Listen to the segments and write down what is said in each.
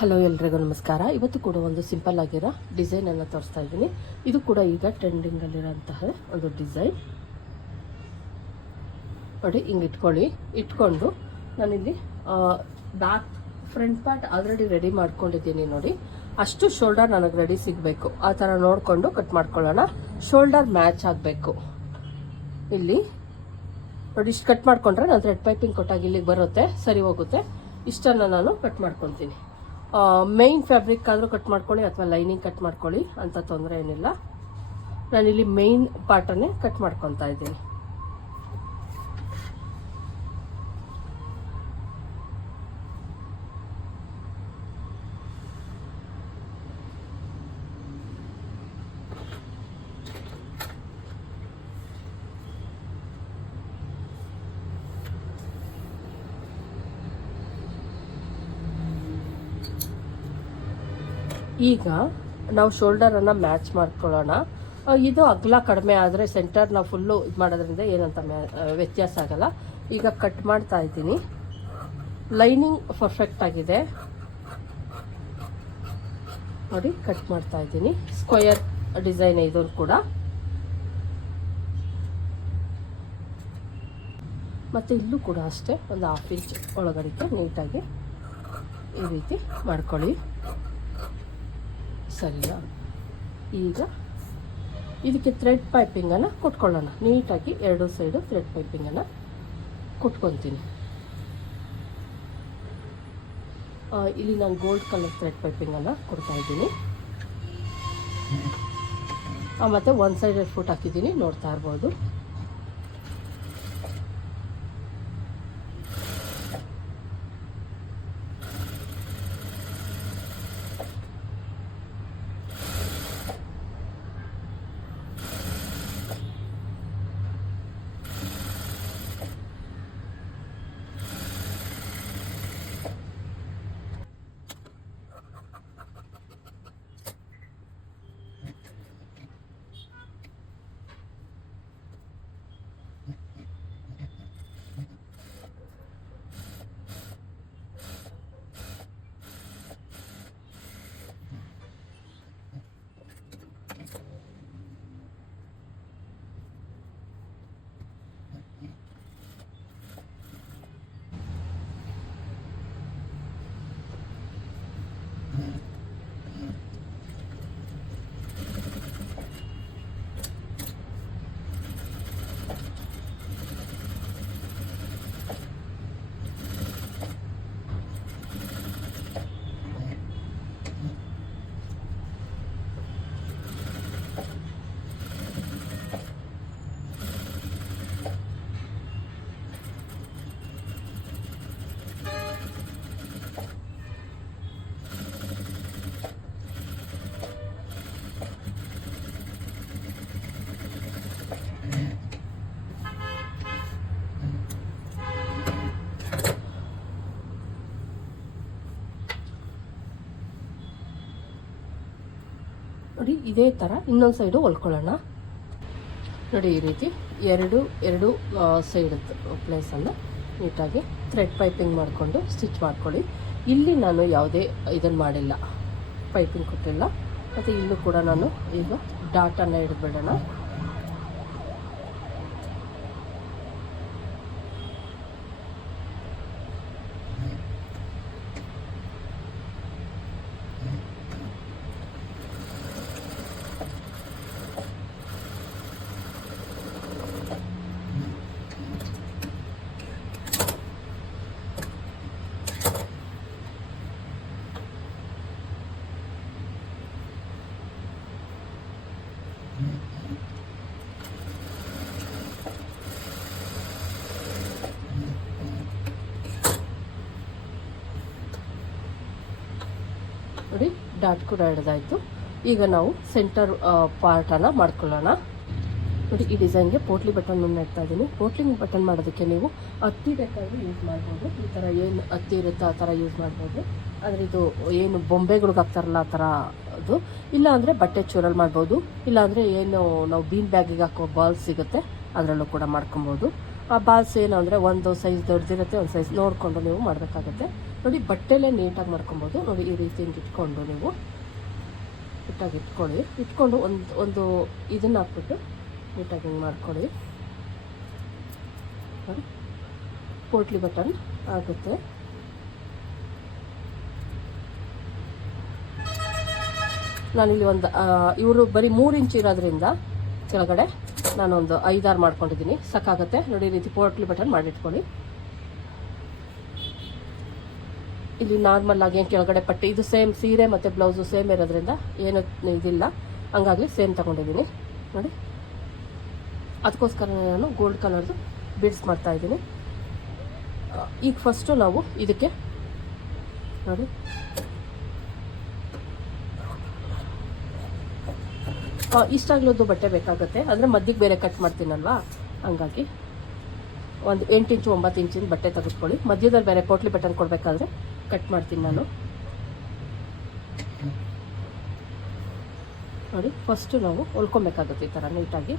Hello ಎಲ್ರಿಗೂ ನಮಸ್ಕಾರ. ಇವತ್ತು ಕೂಡ ಒಂದು ಸಿಂಪಲ್ ಆಗಿರೋ ಡಿಸೈನನ್ನು ತೋರಿಸ್ತಾ ಇದ್ದೀನಿ. ಇದು ಕೂಡ ಈಗ ಟ್ರೆಂಡಿಂಗಲ್ಲಿರೋಂತಹ ಒಂದು ಡಿಸೈನ್. ನೋಡಿ, ಹಿಂಗೆ ಇಟ್ಕೊಳ್ಳಿ. ಇಟ್ಕೊಂಡು ನಾನಿಲ್ಲಿ back front part already ready ಮಾಡ್ಕೊಂಡಿದ್ದೀನಿ ನೋಡಿ. ಅಷ್ಟು ಶೋಲ್ಡರ್ ನನಗೆ ರೆಡಿ ಸಿಗಬೇಕು. ಆ ಥರ ನೋಡಿಕೊಂಡು ಕಟ್ ಮಾಡ್ಕೊಳ್ಳೋಣ. ಶೋಲ್ಡರ್ ಮ್ಯಾಚ್ ಆಗಬೇಕು. ಇಲ್ಲಿ, ನೋಡಿ, ಇಷ್ಟು ಕಟ್ ಮಾಡ್ಕೊಂಡ್ರೆ ನಾನು ಥ್ರೆಡ್ ಪೈಪಿಂಗ್ ಕೊಟ್ಟಾಗ ಇಲ್ಲಿಗೆ ಬರುತ್ತೆ, ಸರಿ ಹೋಗುತ್ತೆ. ಇಷ್ಟನ್ನು ನಾನು ಕಟ್ ಮಾಡ್ಕೊತೀನಿ. ಮೇಯ್ನ್ ಫ್ಯಾಬ್ರಿಕ್ ಆದರೂ ಕಟ್ ಮಾಡ್ಕೊಳ್ಳಿ ಅಥವಾ ಲೈನಿಂಗ್ ಕಟ್ ಮಾಡ್ಕೊಳ್ಳಿ, ಅಂತ ತೊಂದರೆ ಏನಿಲ್ಲ. ನಾನಿಲ್ಲಿ ಮೇಯ್ನ್ ಪಾರ್ಟನ್ನೇ ಕಟ್ ಮಾಡ್ಕೊತಾ ಇದ್ದೀನಿ. ಈಗ ನಾವು ಶೋಲ್ಡರನ್ನು ಮ್ಯಾಚ್ ಮಾಡ್ಕೊಳ್ಳೋಣ. ಇದು ಅಗಲ ಕಡಿಮೆ ಆದರೆ ಸೆಂಟರ್ ನಾವು ಫುಲ್ಲು ಇದು ಮಾಡೋದ್ರಿಂದ ಏನಂತ ವ್ಯತ್ಯಾಸ ಆಗಲ್ಲ. ಈಗ ಕಟ್ ಮಾಡ್ತಾ ಇದ್ದೀನಿ. ಲೈನಿಂಗ್ ಪರ್ಫೆಕ್ಟ್ ಆಗಿದೆ. ನೋಡಿ ಕಟ್ ಮಾಡ್ತಾ ಇದ್ದೀನಿ. ಸ್ಕ್ವಯರ್ ಡಿಸೈನ್ ಇದು ಕೂಡ. ಮತ್ತು ಇಲ್ಲೂ ಕೂಡ ಅಷ್ಟೇ, ಒಂದು ಹಾಫ್ ಇಂಚ್ ಒಳಗಡೆಗೆ ನೀಟಾಗಿ ಈ ರೀತಿ ಮಾಡ್ಕೊಳ್ಳಿ. ಸರಿನಾ? ಈಗ ಇದಕ್ಕೆ ಥ್ರೆಡ್ ಪೈಪಿಂಗನ್ನು ಕೊಟ್ಕೊಳ್ಳೋಣ. ನೀಟಾಗಿ ಎರಡು ಸೈಡು ಥ್ರೆಡ್ ಪೈಪಿಂಗನ್ನು ಕೊಟ್ಕೊತೀನಿ ಇಲ್ಲಿ ನಾನು ಗೋಲ್ಡ್ ಕಲರ್ ಥ್ರೆಡ್ ಪೈಪಿಂಗನ್ನು ಕೊಡ್ತಾ ಇದ್ದೀನಿ. ಮತ್ತೆ ಒಂದು ಸೈಡ್ ಫುಟ್ ಹಾಕಿದ್ದೀನಿ, ನೋಡ್ತಾ ಇರ್ಬೋದು. ನೋಡಿ, ಇದೇ ಥರ ಇನ್ನೊಂದು ಸೈಡು ಹೊಲ್ಕೊಳ್ಳೋಣ. ನೋಡಿ, ಈ ರೀತಿ ಎರಡು ಎರಡು ಸೈಡ್ ಪ್ಲೇಸನ್ನು ನೀಟಾಗಿ ಥ್ರೆಡ್ ಪೈಪಿಂಗ್ ಮಾಡಿಕೊಂಡು ಸ್ಟಿಚ್ ಮಾಡ್ಕೊಳ್ಳಿ. ಇಲ್ಲಿ ನಾನು ಯಾವುದೇ ಇದನ್ನು ಮಾಡಿಲ್ಲ. ಪೈಪಿಂಗ್ ಕೊಟ್ಟಿಲ್ಲ. ಮತ್ತು ಇಲ್ಲೂ ಕೂಡ ನಾನು ಈಗ ಡಾಟನ್ನು ಹಿಡಿದ್ಬಿಡೋಣ ನೋಡಿ ಡಾಟ್ ಕೂಡ ಹಿಡ್ದಾಯ್ತು. ಈಗ ನಾವು ಸೆಂಟರ್ ಪಾರ್ಟನ್ನು ಮಾಡ್ಕೊಳ್ಳೋಣ. ನೋಡಿ, ಈ ಡಿಸೈನ್ಗೆ ಪೋಟ್ಲಿ ಬಟನ್ ಇಡ್ತಾ ಇದ್ದೀನಿ. ಪೋಟ್ಲಿ ಬಟನ್ ಮಾಡೋದಕ್ಕೆ ನೀವು ಹತ್ತಿ ಬೇಕಾದ್ರೆ ಯೂಸ್ ಮಾಡ್ಬೋದು. ಈ ಥರ ಏನು ಹತ್ತಿ ಇರುತ್ತೆ ಆ ಥರ ಯೂಸ್ ಮಾಡ್ಬೋದು. ಆದರೆ ಇದು ಏನು ಬೊಂಬೆಗಳಿಗೆ ಹಾಕ್ತಾರಲ್ಲ ಆ ಥರ ಅದು. ಇಲ್ಲ ಅಂದರೆ ಬಟ್ಟೆ ಚೂರಲ್ಲಿ ಮಾಡ್ಬೋದು. ಇಲ್ಲಾಂದರೆ ಏನು ನಾವು ಬೀನ್ ಬ್ಯಾಗಿಗೆ ಹಾಕೋ ಬಾಲ್ಸ್ ಸಿಗುತ್ತೆ, ಅದರಲ್ಲೂ ಕೂಡ ಮಾಡ್ಕೊಬೋದು. ಆ ಬಾಲ್ಸ್ ಏನು ಅಂದರೆ ಒಂದು ಸೈಜ್ ದೊಡ್ಡದಿರುತ್ತೆ ಒಂದು ಸೈಜ್ ನೋಡಿಕೊಂಡು ನೀವು ಮಾಡಬೇಕಾಗತ್ತೆ. ನೋಡಿ, ಬಟ್ಟೆಲೇ ನೀಟಾಗಿ ಮಾಡ್ಕೊಬೋದು. ನೋಡಿ, ಈ ರೀತಿ ಇಟ್ಕೊಂಡು ನೀವು ನೀಟಾಗಿ ಇಟ್ಕೊಳ್ಳಿ. ಇಟ್ಕೊಂಡು ಒಂದು ಒಂದು ಇದನ್ನ ಹಾಕ್ಬಿಟ್ಟು ನೀಟಾಗಿ ಹಿಂಗೆ ಮಾಡ್ಕೊಳ್ಳಿ. ನೋಡಿ, ಪೋಟ್ಲಿ ಬಟನ್ ಆಗುತ್ತೆ. ನಾನಿಲ್ಲಿ ಒಂದು ಇವರು ಬರೀ ಮೂರು ಇಂಚ್ ಇರೋದ್ರಿಂದ ಕೆಳಗಡೆ ನಾನೊಂದು ಐದಾರು ಮಾಡ್ಕೊಂಡಿದ್ದೀನಿ. ಸಾಕಾಗುತ್ತೆ ನೋಡಿ ರೀತಿ ಪೋಟ್ಲಿ ಬಟನ್ ಮಾಡಿಟ್ಕೊಳ್ಳಿ. ಇಲ್ಲಿ ನಾರ್ಮಲ್ ಆಗಿ ಕೆಳಗಡೆ ಪಟ್ಟಿ, ಇದು ಸೇಮ್ ಸೀರೆ ಮತ್ತು ಬ್ಲೌಸು ಸೇಮ್ ಇರೋದ್ರಿಂದ ಏನು ಇದಿಲ್ಲ. ಹಂಗಾಗಿ ಸೇಮ್ ತಗೊಂಡಿದ್ದೀನಿ. ನೋಡಿ. ಅದಕ್ಕೋಸ್ಕರ ನಾನು ಗೋಲ್ಡ್ ಕಲರ್ದು ಬಿಡ್ಸ್ ಮಾಡ್ತಾ ಇದ್ದೀನಿ. ಈಗ ಫಸ್ಟು ನಾವು ಇದಕ್ಕೆ, ನೋಡಿ. ಇಷ್ಟ ಇಷ್ಟಾಗ್ಲದ್ದು ಬಟ್ಟೆ ಬೇಕಾಗುತ್ತೆ. ಅಂದರೆ ಮಧ್ಯಕ್ಕೆ ಬೇರೆ ಕಟ್ ಮಾಡ್ತೀನಲ್ವಾ? ಹಂಗಾಗಿ. ಒಂದು ಎಂಟು ಇಂಚು ಒಂಬತ್ತು ಇಂಚಿನ ಬಟ್ಟೆ ತೆಗೆಸ್ಕೊಳ್ಳಿ. ಮಧ್ಯದಲ್ಲಿ ಬೇರೆ ಪೋಟ್ಲಿ ಬಟನ್ ಕೊಡಬೇಕಾದ್ರೆ ಕಟ್ ಮಾಡ್ತೀನಿ ನಾನು. ನೋಡಿ ಫಸ್ಟು ನಾವು ಹೊಲ್ಕೊಬೇಕಾಗುತ್ತೆ ಈ ಥರ ನೀಟಾಗಿ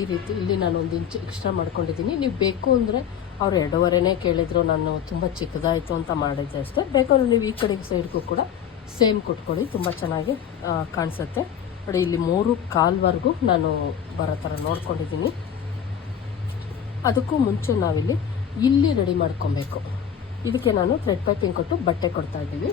ಈ ರೀತಿ ಇಲ್ಲಿ ನಾನು ಒಂದು ಇಂಚು ಎಕ್ಸ್ಟ್ರಾ ಮಾಡ್ಕೊಂಡಿದ್ದೀನಿ. ನೀವು ಬೇಕು ಅಂದರೆ ಅವ್ರು ಎರಡೂವರೆನೇ ಕೇಳಿದ್ರು, ನಾನು ತುಂಬ ಚಿಕ್ಕದಾಯಿತು ಅಂತ ಮಾಡಿದ್ದೆ ಅಷ್ಟೇ. ಬೇಕಾದ್ರೆ ನೀವು ಈ ಕಡೆ ಸೈಡ್ಗೂ ಕೂಡ ಸೇಮ್ ಕೊಟ್ಕೊಳ್ಳಿ. ತುಂಬ ಚೆನ್ನಾಗಿ ಕಾಣಿಸುತ್ತೆ. ನೋಡಿ, ಇಲ್ಲಿ ಮೂರು ಕಾಲ್ವರೆಗೂ ನಾನು ಬರೋ ಥರ ನೋಡ್ಕೊಂಡಿದ್ದೀನಿ. ಅದಕ್ಕೂ ಮುಂಚೆ ನಾವಿಲ್ಲಿ ಇಲ್ಲಿ ರೆಡಿ ಮಾಡ್ಕೊಬೇಕು. ಇದಕ್ಕೆ ನಾನು ಥ್ರೆಡ್ ಪೈಪಿಂಗ್ ಕೊಟ್ಟು ಬಟ್ಟೆ ಕೊಡ್ತಾ ಇದ್ದೀವಿ.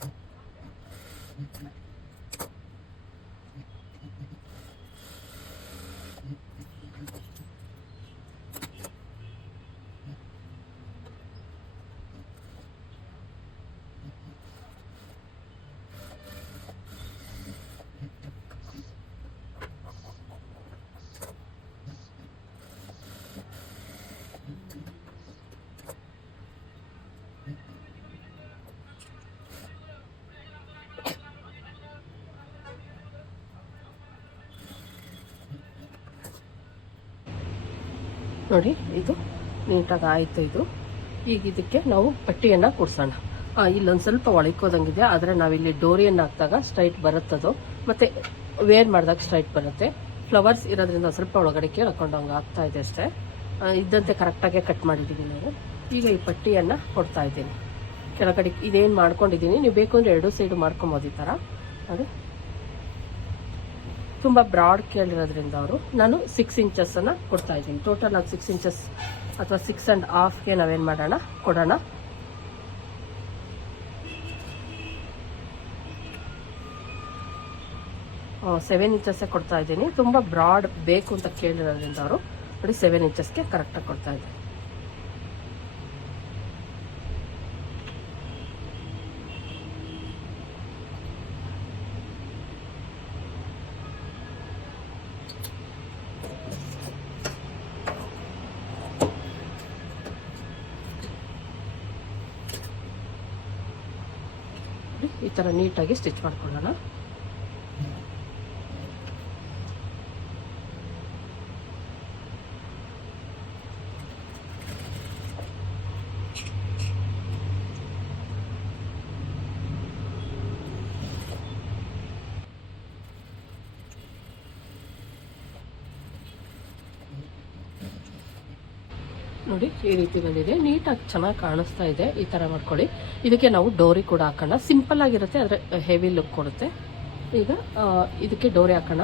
行ってくれ。ನೋಡಿ, ಇದು ನೀಟಾಗಿ ಆಯಿತು ಇದು. ಈಗ ಇದಕ್ಕೆ ನಾವು ಪಟ್ಟಿಯನ್ನು ಕೊಡ್ಸೋಣ. ಇಲ್ಲೊಂದು ಸ್ವಲ್ಪ ಒಳಕೋದಂಗಿದೆ, ಆದರೆ ನಾವಿಲ್ಲಿ ಡೋರಿಯನ್ನು ಹಾಕಿದಾಗ ಸ್ಟ್ರೈಟ್ ಬರುತ್ತದು. ಮತ್ತು ವೇರ್ ಮಾಡಿದಾಗ ಸ್ಟ್ರೈಟ್ ಬರುತ್ತೆ. ಫ್ಲವರ್ಸ್ ಇರೋದ್ರಿಂದ ಸ್ವಲ್ಪ ಒಳಗಡೆ ಹಾಕೊಂಡಂಗೆ ಆಗ್ತಾ ಇದೆ ಅಷ್ಟೇ. ಇದ್ದಂತೆ ಕರೆಕ್ಟಾಗೆ ಕಟ್ ಮಾಡಿದ್ದೀವಿ ನಾವು. ಈಗ ಈ ಪಟ್ಟಿಯನ್ನು ಕೊಡ್ತಾ ಇದ್ದೀನಿ. ಕೆಳಗಡೆ ಇದೇನು ಮಾಡ್ಕೊಂಡಿದ್ದೀನಿ, ನೀವು ಬೇಕು ಅಂದರೆ ಎರಡೂ ಸೈಡು ಮಾಡ್ಕೊಬೋದು ಈ ಥರ ನೋಡಿ. ತುಂಬ ಬ್ರಾಡ್ ಕೇಳಿರೋದ್ರಿಂದ ಅವರು ನಾನು ಸಿಕ್ಸ್ ಇಂಚಸ್ಸನ್ನು ಕೊಡ್ತಾ ಇದ್ದೀನಿ. ಟೋಟಲ್ ಆಗಿ ಸಿಕ್ಸ್ ಇಂಚಸ್ ಅಥವಾ ಸಿಕ್ಸ್ ಆ್ಯಂಡ್ ಹಾಫ್ಗೆ ನಾವೇನು ಮಾಡೋಣ? ಕೊಡೋಣ. ಸೆವೆನ್ ಇಂಚಸ್ಸೇ ಕೊಡ್ತಾ ಇದ್ದೀನಿ. ತುಂಬ ಬ್ರಾಡ್ ಬೇಕು ಅಂತ ಕೇಳಿರೋದ್ರಿಂದ ಅವರು ನೋಡಿ ಸೆವೆನ್ ಇಂಚಸ್ಗೆ ಕರೆಕ್ಟಾಗಿ ಕೊಡ್ತಾ ಇದ್ದೀನಿ ಈ ಥರ ನೀಟಾಗಿ ಸ್ಟಿಚ್ ಮಾಡ್ಕೊಳ್ಳೋಣ. ನೋಡಿ, ಈ ರೀತಿ ಬಂದಿದೆ. ನೀಟಾಗಿ ಚೆನ್ನಾಗಿ ಕಾಣಿಸ್ತಾ ಇದೆ. ಈ ಥರ ಮಾಡ್ಕೊಳ್ಳಿ. ಇದಕ್ಕೆ ನಾವು ಡೋರಿ ಕೂಡ ಹಾಕೋಣ. ಸಿಂಪಲ್ ಆಗಿರುತ್ತೆ, ಆದರೆ ಹೆವಿ ಲುಕ್ ಕೊಡುತ್ತೆ. ಈಗ ಇದಕ್ಕೆ ಡೋರಿ ಹಾಕೋಣ.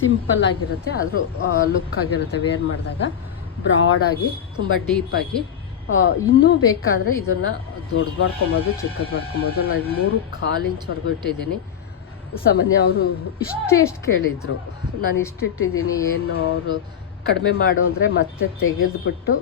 ಸಿಂಪಲ್ ಆಗಿರುತ್ತೆ, ಆದರೂ ಲುಕ್ ಆಗಿರುತ್ತೆ ವೇರ್ ಮಾಡಿದಾಗ. ಬ್ರಾಡಾಗಿ ತುಂಬ ಡೀಪಾಗಿ ಇನ್ನೂ ಬೇಕಾದರೆ ಇದನ್ನು ದೊಡ್ಡದು ಮಾಡ್ಕೊಬೋದು, ಚಿಕ್ಕದು ಮಾಡ್ಕೊಬೋದು. ನಾನು ಮೂರು ಕಾಲು ಇಂಚ್ವರೆಗೂ ಇಟ್ಟಿದ್ದೀನಿ. ಸಾಮಾನ್ಯ ಅವರು ಇಷ್ಟೇ ಎಷ್ಟು ಕೇಳಿದರು. ನಾನು ಇಷ್ಟಿಟ್ಟಿದ್ದೀನಿ ಏನು ಅವರು ಕಡಿಮೆ ಮಾಡು ಅಂದರೆ ಮತ್ತೆ ತೆಗೆದುಬಿಟ್ಟು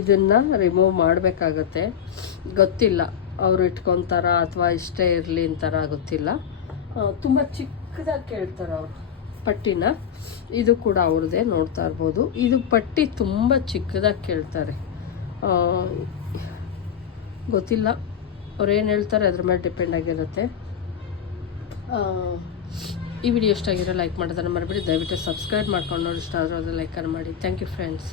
ಇದನ್ನು ರಿಮೂವ್ ಮಾಡಬೇಕಾಗತ್ತೆ. ಗೊತ್ತಿಲ್ಲ, ಅವರು ಇಟ್ಕೊತಾರ ಅಥವಾ ಇಷ್ಟೇ ಇರಲಿ ಅಂತಾರ ಗೊತ್ತಿಲ್ಲ. ತುಂಬ ಚಿಕ್ಕದಾಗಿ ಕೇಳ್ತಾರೆ ಅವರು. ಪಟ್ಟಿನ ಇದು ಕೂಡ ಅವ್ರದ್ದೇ ನೋಡ್ತಾ ಇರ್ಬೋದು. ಇದು ಪಟ್ಟಿ ತುಂಬ ಚಿಕ್ಕದಾಗಿ ಕೇಳ್ತಾರೆ. ಗೊತ್ತಿಲ್ಲ. ಅವ್ರು ಏನು ಹೇಳ್ತಾರೆ ಅದ್ರ ಮೇಲೆ ಡಿಪೆಂಡ್ ಆಗಿರುತ್ತೆ. ಈ ವಿಡಿಯೋ ಇಷ್ಟ ಆಗಿರೋ ಲೈಕ್ ಮಾಡೋದನ್ನು ಮರಿಬೇಡಿ. ದಯವಿಟ್ಟು ಸಬ್ಸ್ಕ್ರೈಬ್ ಮಾಡ್ಕೊಂಡು ನೋಡಿ ಇಷ್ಟ ಆದರೂ ಲೈಕನ್ನು ಮಾಡಿ. Thank you friends.